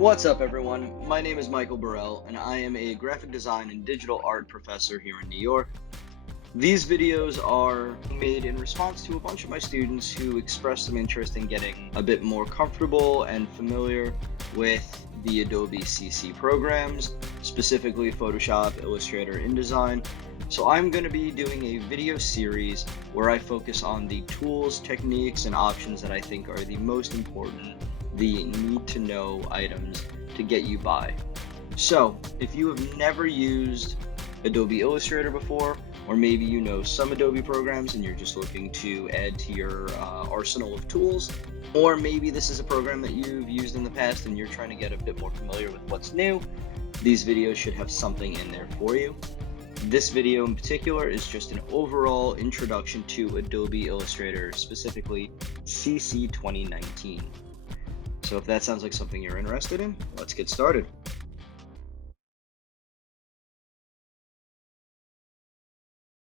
What's up, everyone? My name is Michael Burrell, and I am a graphic design and digital art professor here in New York. These videos are made in response to a bunch of my students who expressed some interest in getting a bit more comfortable and familiar with the Adobe CC programs, specifically Photoshop, Illustrator, InDesign. So I'm going to be doing a video series where I focus on the tools, techniques, and options that I think are the most important, the need-to-know items to get you by. So if you have never used Adobe Illustrator before, or maybe you know some Adobe programs and you're just looking to add to your arsenal of tools, or maybe this is a program that you've used in the past and you're trying to get a bit more familiar with what's new, these videos should have something in there for you. This video in particular is just an overall introduction to Adobe Illustrator, specifically CC 2019. So if that sounds like something you're interested in, let's get started.